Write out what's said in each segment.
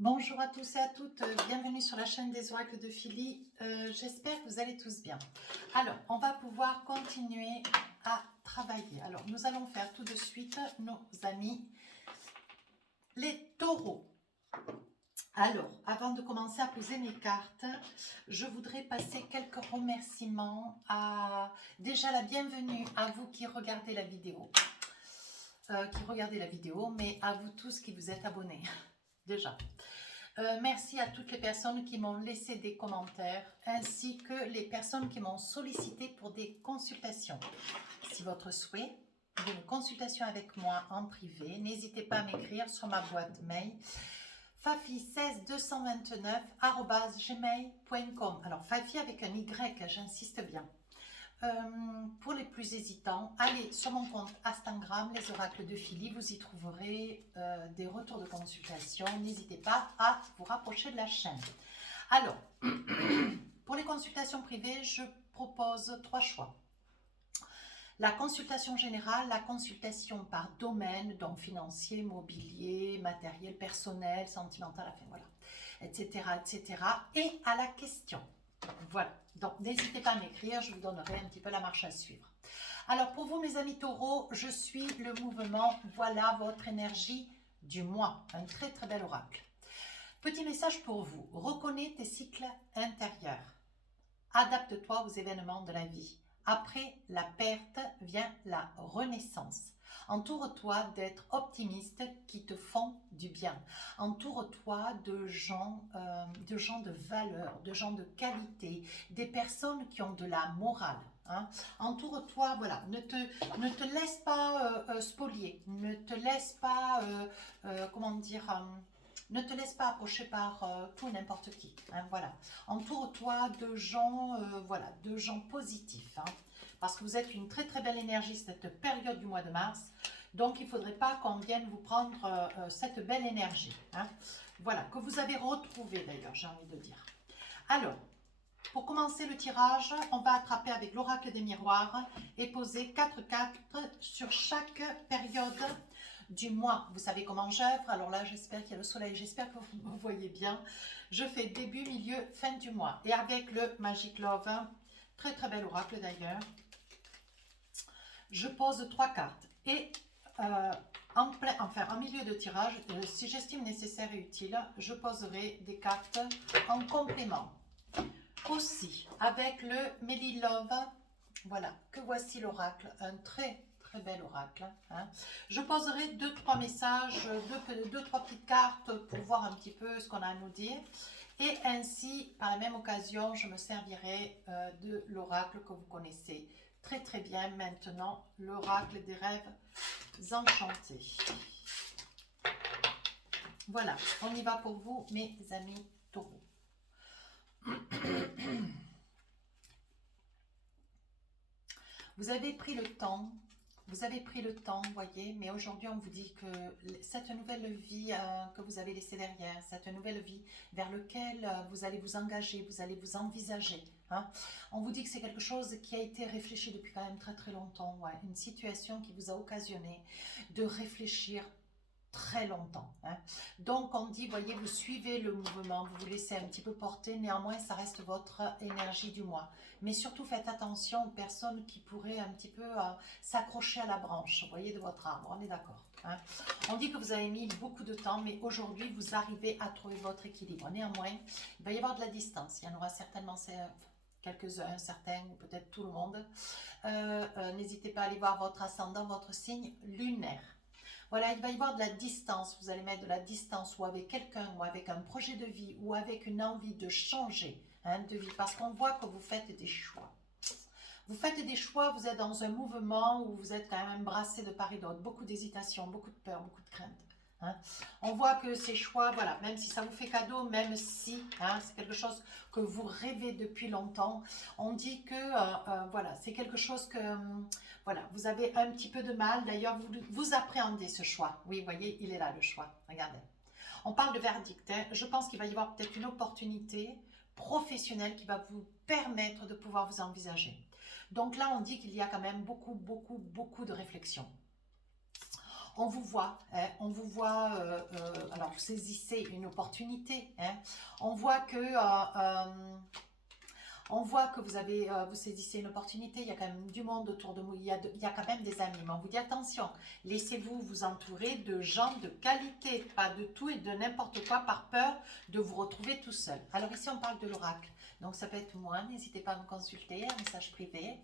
Bonjour à tous et à toutes, bienvenue sur la chaîne des oracles de Philly. J'espère que vous allez tous bien. Alors, on va pouvoir continuer à travailler. Alors, nous allons faire tout de suite nos amis les taureaux. Alors, avant de commencer à poser mes cartes, je voudrais passer quelques remerciements déjà la bienvenue à vous qui regardez la vidéo. Mais à vous tous qui vous êtes abonnés, déjà. Merci à toutes les personnes qui m'ont laissé des commentaires, ainsi que les personnes qui m'ont sollicité pour des consultations. Si votre souhait d'une consultation avec moi en privé, n'hésitez pas à m'écrire sur ma boîte mail fafi16229@gmail.com. Alors Fafi avec un Y, j'insiste bien. Pour les plus hésitants, allez sur mon compte Instagram, les oracles de Philly, vous y trouverez des retours de consultation. N'hésitez pas à vous rapprocher de la chaîne. Alors, pour les consultations privées, je propose 3 choix. La consultation générale, la consultation par domaine, donc financier, mobilier, matériel, personnel, sentimental, enfin voilà, etc., etc. Et à la question. Voilà, donc n'hésitez pas à m'écrire, je vous donnerai un petit peu la marche à suivre. Alors pour vous mes amis taureaux, je suis le mouvement, voilà votre énergie du mois, un très très bel oracle. Petit message pour vous, reconnais tes cycles intérieurs, adapte-toi aux événements de la vie. Après la perte vient la renaissance. Entoure-toi d'être optimistes qui te font du bien. Entoure-toi de gens de valeur, de gens de qualité, des personnes qui ont de la morale. Hein. Entoure-toi, voilà, ne te laisse pas spolier, ne te laisse pas, ne te laisse pas approcher par tout et n'importe qui. Hein, voilà. Entoure-toi de gens, voilà, de gens positifs. Hein, parce que vous êtes une très très belle énergie cette période du mois de mars. Donc il ne faudrait pas qu'on vienne vous prendre cette belle énergie. Hein, voilà, que vous avez retrouvée d'ailleurs, j'ai envie de dire. Alors, pour commencer le tirage, on va attraper avec l'oracle des miroirs et poser 4 cartes sur chaque période du mois. Vous savez comment j'œuvre, alors là j'espère qu'il y a le soleil, j'espère que vous me voyez bien. Je fais début, milieu, fin du mois. Et avec le Magic Love, très très bel oracle d'ailleurs, je pose 3 cartes. Et en milieu de tirage, si j'estime nécessaire et utile, je poserai des cartes en complément. Aussi, avec le Meli Love, voilà, que voici l'oracle, un très très bel oracle. Hein. Je poserai 2-3 messages, 2-3 petites cartes pour voir un petit peu ce qu'on a à nous dire. Et ainsi, par la même occasion, je me servirai de l'oracle que vous connaissez très très bien maintenant, l'oracle des rêves enchantés. Voilà, on y va pour vous, mes amis taureaux. Vous avez pris le temps, voyez, mais aujourd'hui on vous dit que cette nouvelle vie que vous avez laissée derrière, cette nouvelle vie vers laquelle vous allez vous engager, vous allez vous envisager, hein, on vous dit que c'est quelque chose qui a été réfléchi depuis quand même très très longtemps, ouais, une situation qui vous a occasionné de réfléchir très longtemps. Hein. Donc on dit, voyez, vous suivez le mouvement, vous vous laissez un petit peu porter, néanmoins ça reste votre énergie du mois. Mais surtout faites attention aux personnes qui pourraient un petit peu s'accrocher à la branche, vous voyez, de votre arbre, on est d'accord. Hein. On dit que vous avez mis beaucoup de temps, mais aujourd'hui vous arrivez à trouver votre équilibre. Néanmoins, il va y avoir de la distance, il y en aura certainement quelques-uns, certains, ou peut-être tout le monde. N'hésitez pas à aller voir votre ascendant, votre signe lunaire. Voilà, il va y avoir de la distance, vous allez mettre de la distance ou avec quelqu'un, ou avec un projet de vie, ou avec une envie de changer de vie, parce qu'on voit que vous faites des choix. Vous faites des choix, vous êtes dans un mouvement où vous êtes quand même brassé de part et d'autre, beaucoup d'hésitation, beaucoup de peur, beaucoup de crainte. Hein. On voit que ces choix, voilà, même si ça vous fait cadeau, même si c'est quelque chose que vous rêvez depuis longtemps, on dit que voilà, c'est quelque chose que voilà, vous avez un petit peu de mal. D'ailleurs, vous appréhendez ce choix. Oui, vous voyez, il est là le choix. Regardez. On parle de verdict. Hein. Je pense qu'il va y avoir peut-être une opportunité professionnelle qui va vous permettre de pouvoir vous envisager. Donc là, on dit qu'il y a quand même beaucoup de réflexion. on vous voit, hein, on vous voit, alors vous saisissez une opportunité, hein, on voit que... on voit que vous avez, vous saisissez une opportunité, il y a quand même du monde autour de vous, il y a quand même des amis, mais on vous dit attention, laissez-vous vous entourer de gens de qualité, pas de tout et de n'importe quoi par peur de vous retrouver tout seul. Alors ici on parle de l'oracle, donc ça peut être moi, n'hésitez pas à me consulter, un message privé.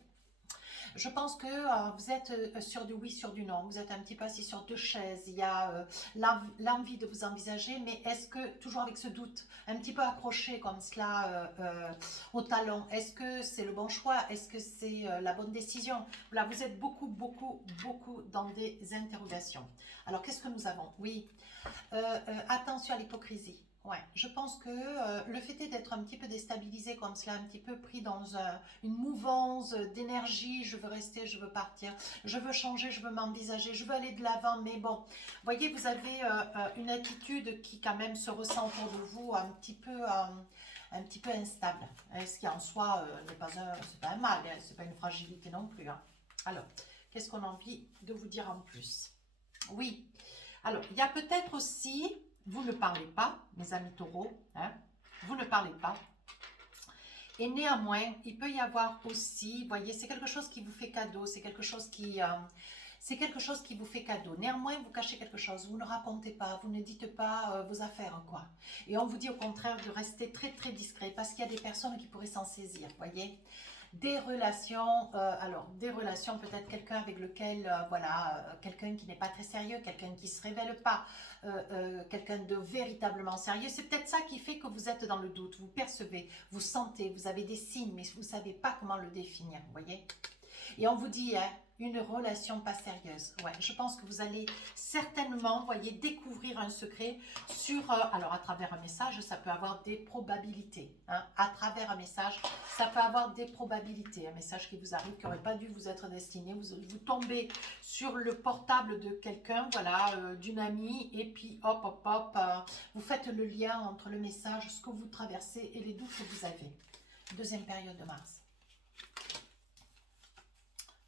Je pense que vous êtes sur du oui, sur du non. Vous êtes un petit peu assis sur deux chaises. Il y a l'envie de vous envisager, mais est-ce que, toujours avec ce doute, un petit peu accroché comme cela au talon, est-ce que c'est le bon choix? Est-ce que c'est la bonne décision? Voilà, vous êtes beaucoup, beaucoup, beaucoup dans des interrogations. Alors, qu'est-ce que nous avons? Oui, attention à l'hypocrisie. Ouais, je pense que le fait est d'être un petit peu déstabilisé comme cela, un petit peu pris dans une mouvance d'énergie, je veux rester, je veux partir, je veux changer, je veux m'envisager, je veux aller de l'avant, mais bon, vous voyez, vous avez une attitude qui quand même se ressent autour de vous un petit peu instable, ce qui en soi n'est pas c'est pas un mal, hein, c'est pas une fragilité non plus. Hein. Alors, qu'est-ce qu'on a envie de vous dire en plus? Oui, alors, il y a peut-être aussi... Vous ne parlez pas, mes amis taureaux, hein, vous ne parlez pas. Et néanmoins, il peut y avoir aussi, vous voyez, c'est quelque chose qui vous fait cadeau, c'est quelque chose qui vous fait cadeau. Néanmoins, vous cachez quelque chose, vous ne racontez pas, vous ne dites pas vos affaires, quoi. Et on vous dit au contraire de rester très très discret, parce qu'il y a des personnes qui pourraient s'en saisir, vous voyez. Des relations, alors des relations, peut-être quelqu'un avec lequel, voilà, quelqu'un qui n'est pas très sérieux, quelqu'un qui ne se révèle pas, quelqu'un de véritablement sérieux. C'est peut-être ça qui fait que vous êtes dans le doute, vous percevez, vous sentez, vous avez des signes, mais vous ne savez pas comment le définir, vous voyez. Et on vous dit, hein, une relation pas sérieuse. Ouais, je pense que vous allez certainement, voyez, découvrir un secret sur, alors à travers un message, ça peut avoir des probabilités. Hein, à travers un message, ça peut avoir des probabilités. Un message qui vous arrive, qui n'aurait pas dû vous être destiné. Vous tombez sur le portable de quelqu'un, voilà, d'une amie, et puis hop, hop, hop, vous faites le lien entre le message, ce que vous traversez et les doutes que vous avez. Deuxième période de Mars.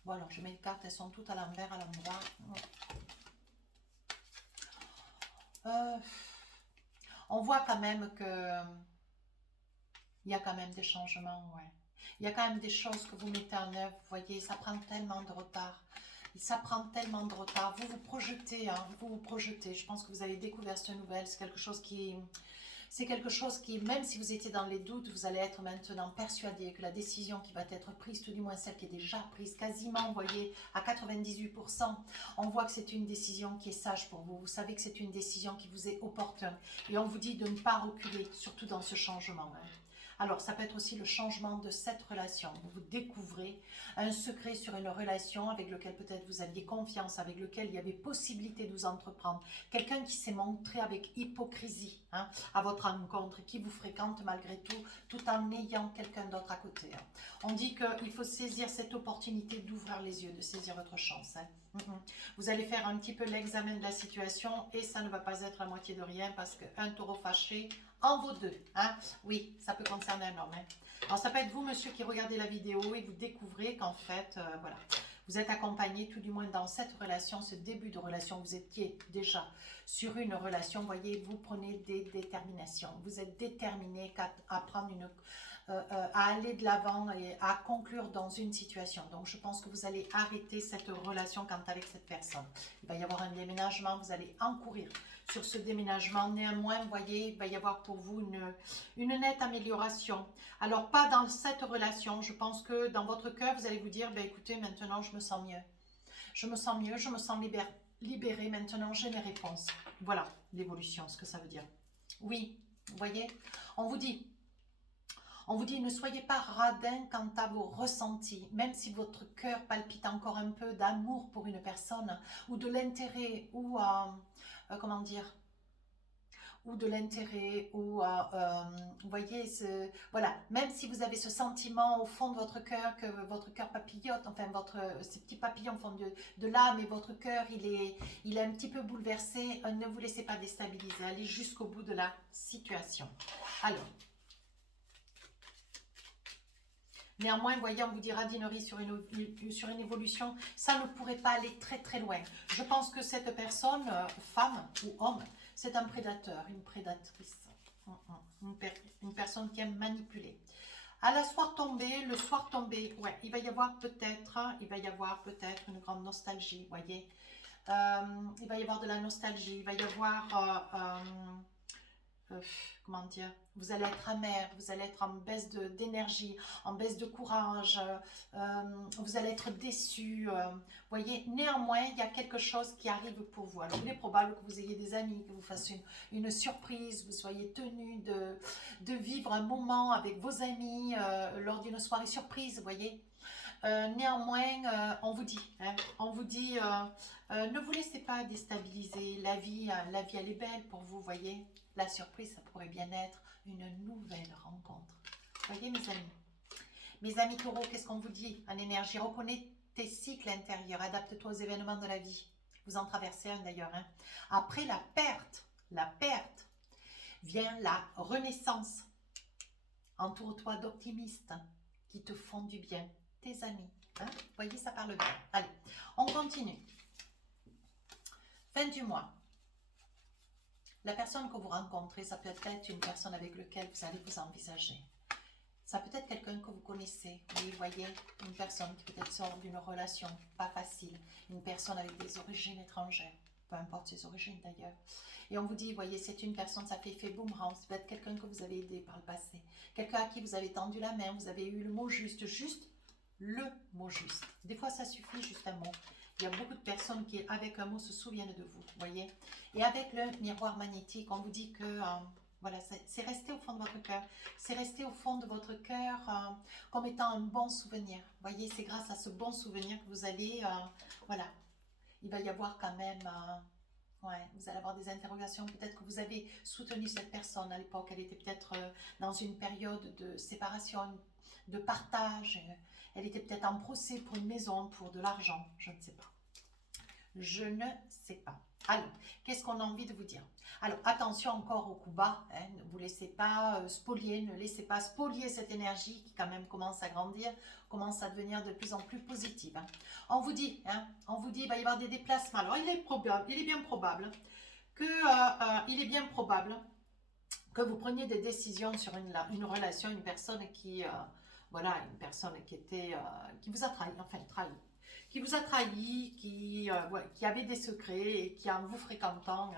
Bon, alors je mets les cartes, elles sont toutes à l'envers, à l'endroit. On voit quand même que il y a quand même des changements, ouais. Il y a quand même des choses que vous mettez en œuvre, vous voyez, ça prend tellement de retard. Ça prend tellement de retard. Vous vous projetez, hein, vous vous projetez. Je pense que vous avez découvert cette nouvelle. C'est quelque chose qui... C'est quelque chose qui, même si vous étiez dans les doutes, vous allez être maintenant persuadé que la décision qui va être prise, tout du moins celle qui est déjà prise, quasiment, vous voyez, à 98%, on voit que c'est une décision qui est sage pour vous. Vous savez que c'est une décision qui vous est opportune. Et on vous dit de ne pas reculer, surtout dans ce changement. Hein. Alors, ça peut être aussi le changement de cette relation. Vous découvrez un secret sur une relation avec lequel peut-être vous aviez confiance, avec lequel il y avait possibilité de vous entreprendre. Quelqu'un qui s'est montré avec hypocrisie, hein, à votre rencontre, qui vous fréquente malgré tout, tout en ayant quelqu'un d'autre à côté. Hein. On dit qu'il faut saisir cette opportunité d'ouvrir les yeux, de saisir votre chance. Hein. Vous allez faire un petit peu l'examen de la situation et ça ne va pas être la moitié de rien parce qu'un taureau fâché en vaut deux. Hein. Oui, ça peut concerner un homme. Hein. Alors ça peut être vous, monsieur, qui regardez la vidéo et vous découvrez qu'en fait, voilà, vous êtes accompagné, tout du moins dans cette relation, ce début de relation, vous étiez déjà sur une relation, vous voyez, vous prenez des déterminations. Vous êtes déterminé à prendre une... à aller de l'avant et à conclure dans une situation. Donc, je pense que vous allez arrêter cette relation quant avec cette personne. Il va y avoir un déménagement, vous allez encourir sur ce déménagement. Néanmoins, vous voyez, il va y avoir pour vous une nette amélioration. Alors, pas dans cette relation. Je pense que dans votre cœur, vous allez vous dire, ben, écoutez, maintenant, je me sens mieux. Je me sens mieux, je me sens libérée. Maintenant, j'ai mes réponses. Voilà, l'évolution, ce que ça veut dire. Oui, vous voyez, on vous dit, ne soyez pas radin quant à vos ressentis, même si votre cœur palpite encore un peu d'amour pour une personne, ou de l'intérêt, ou, comment dire, ou de l'intérêt, ou, vous voyez, voilà, même si vous avez ce sentiment au fond de votre cœur, que votre cœur papillote, enfin, ces petits papillons font de l'âme, et votre cœur, il est un petit peu bouleversé, ne vous laissez pas déstabiliser, allez jusqu'au bout de la situation. Alors, Néanmoins, vous voyez, on vous dit radinerie sur une évolution, ça ne pourrait pas aller très très loin. Je pense que cette personne, femme ou homme, c'est un prédateur, une prédatrice. Une personne qui aime manipuler. À la soir tombé, le soir tombé, ouais, il va y avoir peut-être une grande nostalgie, vous voyez. Il va y avoir de la nostalgie, il va y avoir, comment dire, vous allez être amer, vous allez être en baisse d'énergie, en baisse de courage, vous allez être déçu, voyez. Néanmoins, il y a quelque chose qui arrive pour vous. Alors, il est probable que vous ayez des amis, que vous fassiez une surprise, vous soyez tenu de vivre un moment avec vos amis lors d'une soirée surprise, vous voyez. Néanmoins, on vous dit, hein, ne vous laissez pas déstabiliser. La vie, elle est belle pour vous, voyez. La surprise, ça pourrait bien être une nouvelle rencontre. Voyez, mes amis. Mes amis taureaux, qu'est-ce qu'on vous dit en énergie? Reconnais tes cycles intérieurs, adapte-toi aux événements de la vie. Vous en traversez un d'ailleurs. Hein. Après la perte, vient la renaissance. Entoure-toi d'optimistes qui te font du bien. Tes amis. Hein? Vous voyez, ça parle bien. Allez, on continue. Fin du mois. La personne que vous rencontrez, ça peut être une personne avec laquelle vous allez vous envisager. Ça peut être quelqu'un que vous connaissez. Oui, vous voyez, une personne qui peut-être sort d'une relation pas facile. Une personne avec des origines étrangères. Peu importe ses origines d'ailleurs. Et on vous dit, vous voyez, c'est une personne, ça fait effet boomerang. Ça peut être quelqu'un que vous avez aidé par le passé. Quelqu'un à qui vous avez tendu la main, vous avez eu le mot juste le mot juste. Des fois, ça suffit, juste un mot. Il y a beaucoup de personnes qui, avec un mot, se souviennent de vous, voyez. Et avec le miroir magnétique, on vous dit que, voilà, c'est resté au fond de votre cœur. C'est resté au fond de votre cœur comme étant un bon souvenir. Voyez, c'est grâce à ce bon souvenir que vous allez, voilà, il va y avoir quand même... ouais, vous allez avoir des interrogations. Peut-être que vous avez soutenu cette personne à l'époque. Elle était peut-être dans une période de séparation, de partage. Elle était peut-être en procès pour une maison, pour de l'argent. Je ne sais pas. Je ne sais pas. Alors, qu'est-ce qu'on a envie de vous dire? Alors, attention encore au coup bas. Hein, ne vous laissez pas spolier. Ne laissez pas spolier cette énergie qui quand même commence à grandir, commence à devenir de plus en plus positive. Hein. On vous dit, il va y avoir des déplacements. Alors, il est bien probable que vous preniez des décisions sur une relation, une personne qui, voilà, une personne qui vous a trahi, enfin trahi, qui vous a trahi, ouais, qui avait des secrets et qui, en vous fréquentant,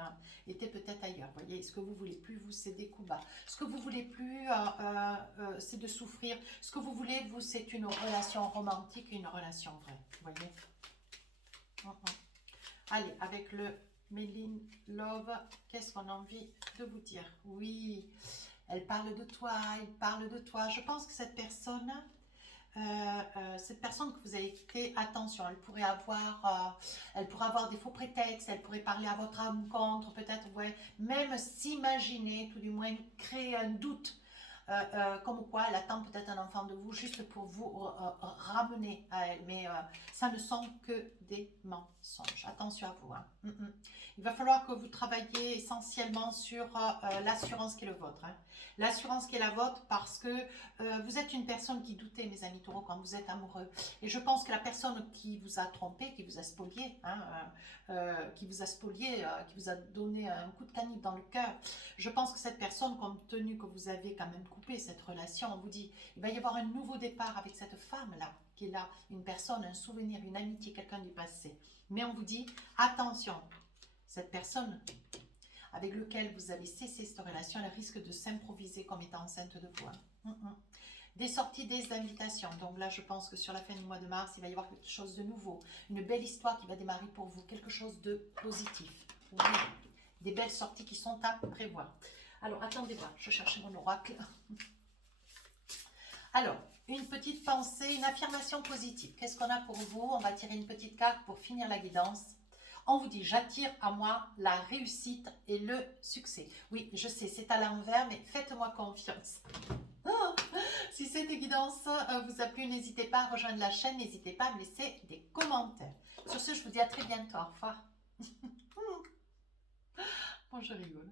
était peut-être ailleurs. Vous voyez, ce que vous voulez plus, vous, c'est des coups bas. Ce que vous voulez plus, c'est de souffrir. Ce que vous voulez, vous, c'est une relation romantique et une relation vraie. Vous voyez. Allez, avec le Méline Love, qu'est-ce qu'on a envie de vous dire? Oui, elle parle de toi, il parle de toi. Je pense que cette personne que vous avez fait, attention, elle pourrait avoir des faux prétextes, elle pourrait parler à votre rencontre, peut-être, ouais, même s'imaginer, tout du moins, créer un doute. Comme quoi elle attend peut-être un enfant de vous juste pour vous ramener à elle, mais ça ne sont que des mensonges. Attention à vous. Hein. Il va falloir que vous travailliez essentiellement sur l'assurance qui est le vôtre. Hein. L'assurance qui est la vôtre parce que vous êtes une personne qui doutait, mes amis taureaux, quand vous êtes amoureux. Et je pense que la personne qui vous a trompé, qui vous a spolié, qui vous a donné un coup de canif dans le cœur, je pense que cette personne, compte tenu que vous avez quand même coupé cette relation, on vous dit, il va y avoir un nouveau départ avec cette femme-là, qui est là, une personne, un souvenir, une amitié, quelqu'un du passé. Mais on vous dit, attention, cette personne avec laquelle vous avez cessé cette relation, elle risque de s'improviser comme étant enceinte de vous. Hein. Des sorties, des invitations. Donc là, je pense que sur la fin du mois de mars, il va y avoir quelque chose de nouveau. Une belle histoire qui va démarrer pour vous. Quelque chose de positif. Oui. Des belles sorties qui sont à prévoir. Alors, attendez voir, je cherche mon oracle. Alors, une petite pensée, une affirmation positive. Qu'est-ce qu'on a pour vous? On va tirer une petite carte pour finir la guidance. On vous dit, j'attire à moi la réussite et le succès. Oui, je sais, c'est à l'envers, mais faites-moi confiance. Si cette guidance vous a plu, n'hésitez pas à rejoindre la chaîne, n'hésitez pas à me laisser des commentaires. Sur ce, je vous dis à très bientôt. Au revoir. Bon, je rigole.